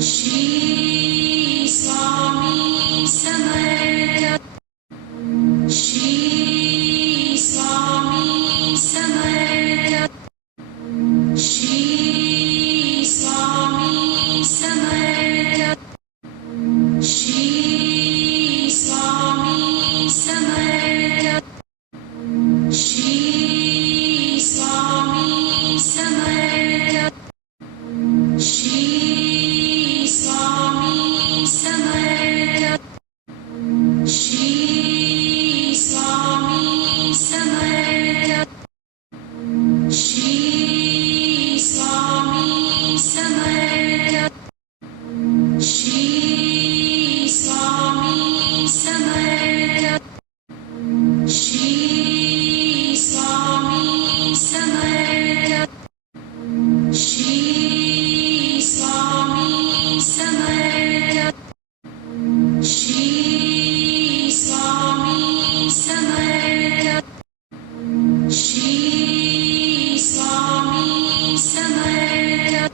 Shri Swami Samarth. Shri Swami Samarth. Shri Swami Samarth. Shri Swami Samarth. Shri Swami Samarth. Shri Swami Samarth. Shri Swami Samarth. Shri Swami Samarth. Shri Swami Samarth. Shri Swami Samarth. Shri Swami Samarth. Shri Swami Samarth. Shri Swami Samarth.